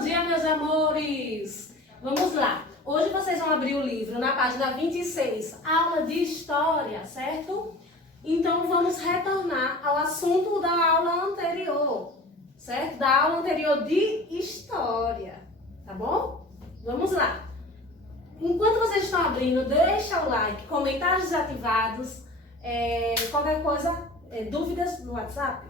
Bom dia, meus amores! Vamos lá. Hoje vocês vão abrir o livro na página 26, aula de História, certo? Então vamos retornar ao assunto da aula anterior, certo? Da aula anterior de História, tá bom? Vamos lá. Enquanto vocês estão abrindo, deixa o like, comentários desativados, qualquer coisa, dúvidas no WhatsApp.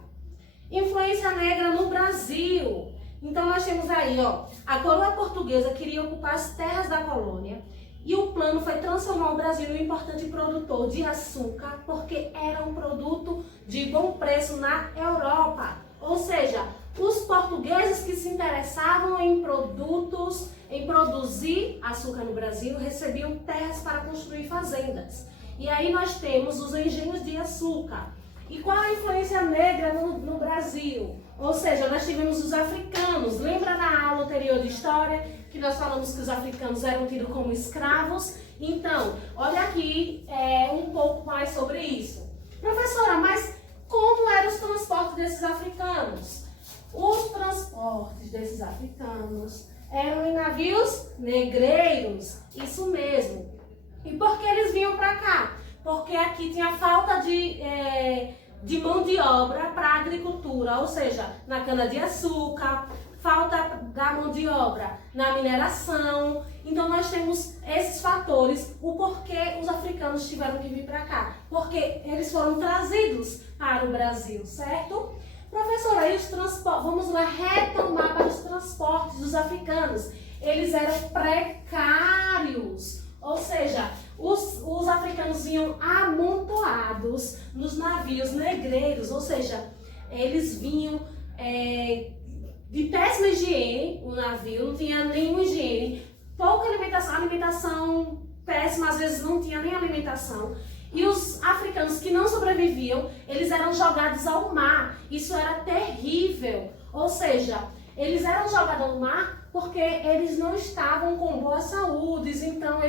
Influência negra no Brasil. Então nós temos aí, ó, a coroa portuguesa queria ocupar as terras da colônia e o plano foi transformar o Brasil em um importante produtor de açúcar porque era um produto de bom preço na Europa. Ou seja, os portugueses que se interessavam em produzir açúcar no Brasil recebiam terras para construir fazendas. E aí nós temos os engenhos de açúcar. E qual a influência negra no Brasil? Ou seja, nós tivemos os africanos. Lembra na aula anterior de História que nós falamos que os africanos eram tidos como escravos? Então, olha aqui um pouco mais sobre isso. Professora, mas como eram os transportes desses africanos? Os transportes desses africanos eram em navios negreiros, isso mesmo. E por que eles vinham para cá? Porque aqui tinha falta de mão de obra para a agricultura, ou seja, na cana-de-açúcar, falta da mão de obra na mineração. Então nós temos esses fatores, o porquê os africanos tiveram que vir para cá. Porque eles foram trazidos para o Brasil, certo? Professora, e os transportes? Vamos lá retomar para os transportes dos africanos. Eles eram precários, ou seja, os africanos vinham amontoados nos navios negreiros, ou seja, eles vinham de péssima higiene, o navio não tinha nenhuma higiene, pouca alimentação péssima, às vezes não tinha nem alimentação. E os africanos que não sobreviviam, eles eram jogados ao mar. Isso era terrível. Ou seja, eles eram jogados ao mar porque eles não estavam com boa saúde. Então,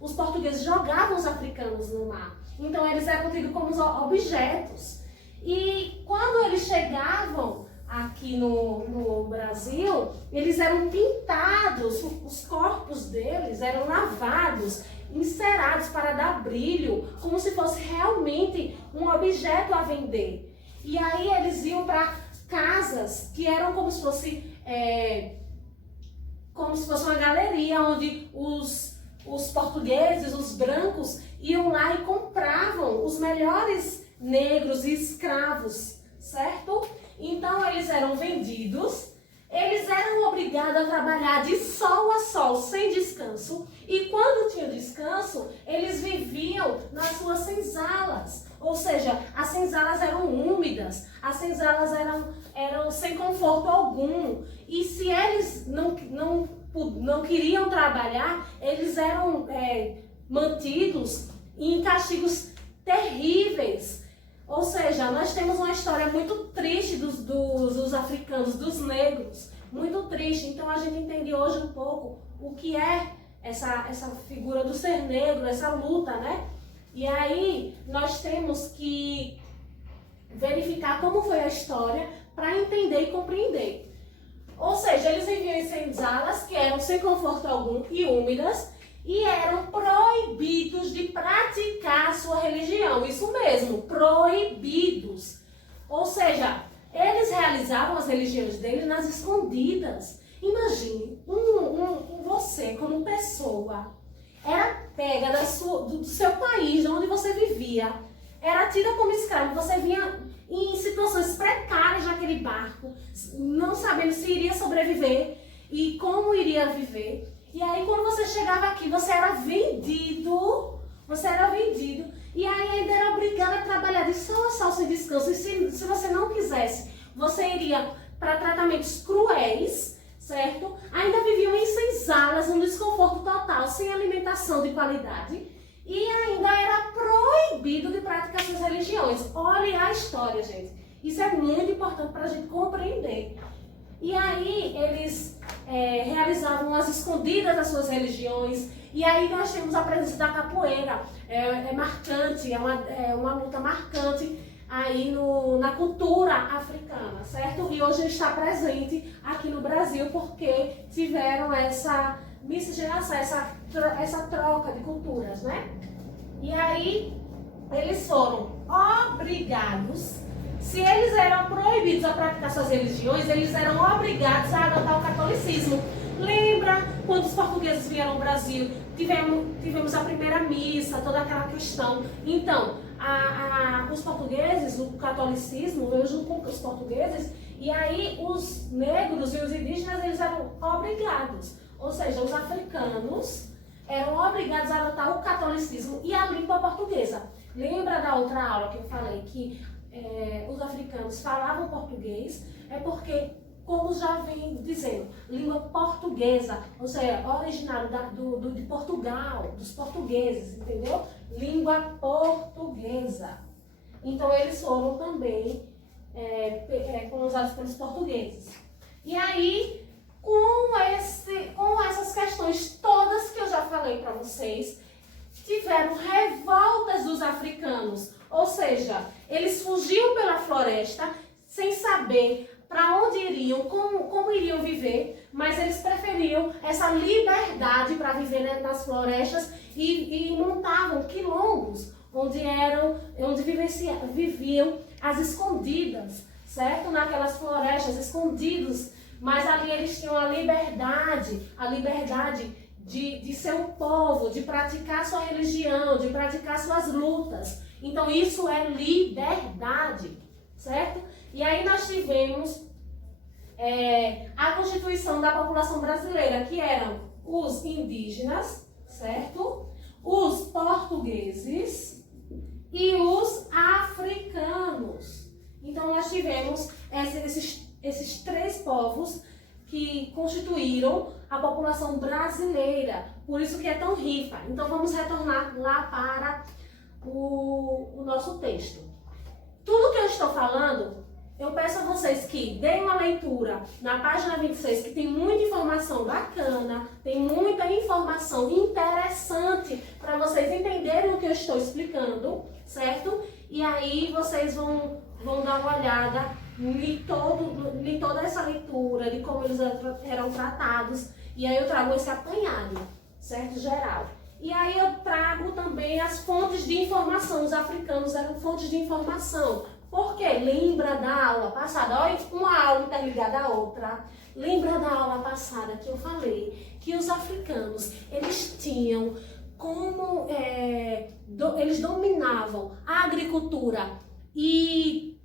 os portugueses jogavam os africanos no mar. Então, eles eram tidos como objetos. E quando eles chegavam aqui no Brasil, eles eram pintados, os corpos deles eram lavados, encerados para dar brilho, como se fosse realmente um objeto a vender. E aí eles iam para casas que eram como se fosse uma galeria onde os portugueses, os brancos, iam lá e compravam os melhores negros e escravos, certo? Então eles eram vendidos, eles eram obrigados a trabalhar de sol a sol, sem descanso, e quando tinha descanso, eles viviam nas suas senzalas, ou seja, as senzalas eram úmidas, as senzalas eram sem conforto algum, e se eles não queriam trabalhar, eles eram mantidos em castigos terríveis. Ou seja, nós temos uma história muito triste dos africanos, dos negros, muito triste. Então a gente entende hoje um pouco o que é essa figura do ser negro, essa luta, né? E aí nós temos que verificar como foi a história para entender e compreender. Ou seja, eles viviam em senzalas que eram sem conforto algum e úmidas e eram proibidos de praticar a sua religião. Isso mesmo, proibidos. Ou seja, eles realizavam as religiões deles nas escondidas. Imagine, você como pessoa era pega do seu país, de onde você vivia, era tida como escravo, você vinha em situações precárias naquele barco, não sabendo se iria sobreviver e como iria viver. E aí quando você chegava aqui, você era vendido, e aí ainda era obrigado a trabalhar de sol a sol sem descanso. E se você não quisesse, você iria para tratamentos cruéis, certo? Ainda viviam em senzalas, um desconforto total, sem alimentação de qualidade. E ainda era proibido de praticar suas religiões. Olha a história, gente. Isso é muito importante para a gente compreender. E aí eles realizavam as escondidas das suas religiões. E aí nós temos a presença da capoeira. É marcante, é uma luta marcante. aí na cultura africana, certo? E hoje está presente aqui no Brasil porque tiveram essa miscigenação, essa troca de culturas, né? E aí eles foram obrigados, se eles eram proibidos a praticar suas religiões, eles eram obrigados a adotar o catolicismo. Lembra quando os portugueses vieram ao Brasil? Tivemos a primeira missa, toda aquela questão. Então, os portugueses, o catolicismo veio junto com os portugueses, e aí os negros e os indígenas, eles eram obrigados. Ou seja, os africanos eram obrigados a adotar o catolicismo e a língua portuguesa. Lembra da outra aula que eu falei que os africanos falavam português? É porque, como já vem dizendo, língua portuguesa, ou seja, originário de Portugal, dos portugueses, entendeu? Língua portuguesa. Então eles foram também colonizados pelos portugueses. E aí, com essas questões todas que eu já falei para vocês, tiveram revoltas dos africanos, ou seja, eles fugiam pela floresta sem saber para onde iriam, como iriam viver, mas eles preferiam essa liberdade para viver nas florestas e montavam quilombos onde viviam as escondidas, certo? Naquelas florestas, escondidos, mas ali eles tinham a liberdade de ser um povo, de praticar sua religião, de praticar suas lutas. Então isso é liberdade, certo? E aí nós tivemos a constituição da população brasileira, que eram os indígenas, certo? Os portugueses e os africanos. Então nós tivemos esses três povos que constituíram a população brasileira, por isso que é tão rica. Então vamos retornar lá para o nosso texto. Tudo que eu estou falando, eu peço a vocês que deem uma leitura na página 26, que tem muita informação bacana, tem muita informação interessante para vocês entenderem o que eu estou explicando, certo? E aí vocês vão dar uma olhada em toda essa leitura, de como eles eram tratados. E aí eu trago esse apanhado, certo? Geral. E aí eu trago também as fontes de informação. Os africanos eram fontes de informação. Por quê? Lembra da aula passada? Olha, uma aula interligada à outra. Lembra da aula passada que eu falei que os africanos, eles tinham como... eles dominavam a agricultura e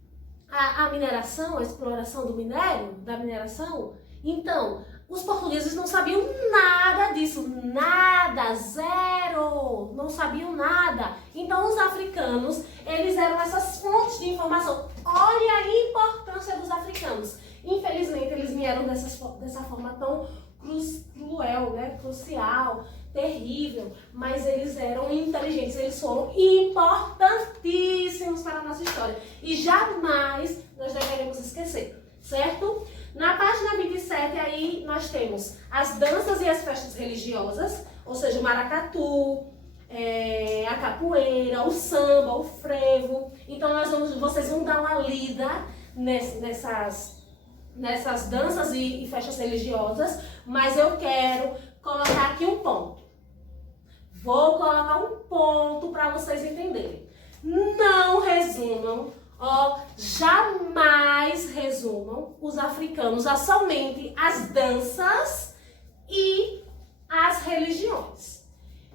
a mineração, a exploração do minério, da mineração. Então, os portugueses não sabiam nada disso, nada, zero, não sabiam nada. Então, os africanos, eles eram essas fontes de informação. Olha a importância dos africanos. Infelizmente, eles vieram dessa forma tão cruel, né? Crucial, terrível, mas eles eram inteligentes, eles foram importantíssimos para a nossa história. E jamais nós deveremos esquecer, certo? Na página 27, aí nós temos as danças e as festas religiosas, ou seja, o maracatu, a capoeira, o samba, o frevo. Então vocês vão dar uma lida nessas danças e festas religiosas, mas eu quero colocar aqui um ponto. Vou colocar um ponto para vocês entenderem. Não resumam, jamais resumam os africanos a somente as danças e as religiões.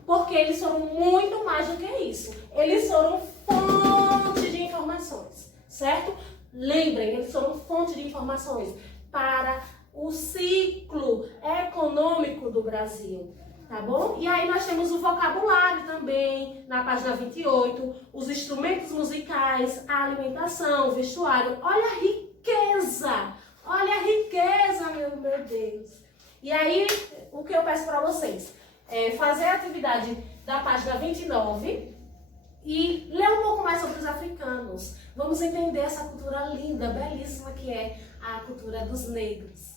Porque eles foram muito mais do que isso. Eles foram fonte de informações, certo? Lembrem, eles foram fonte de informações para o ciclo econômico do Brasil. Tá bom? E aí nós temos o vocabulário também, na página 28, os instrumentos musicais, a alimentação, o vestuário. Olha a riqueza! Olha a riqueza, meu Deus! E aí, o que eu peço para vocês? Fazer a atividade da página 29 e ler um pouco mais sobre os africanos. Vamos entender essa cultura linda, belíssima que é a cultura dos negros.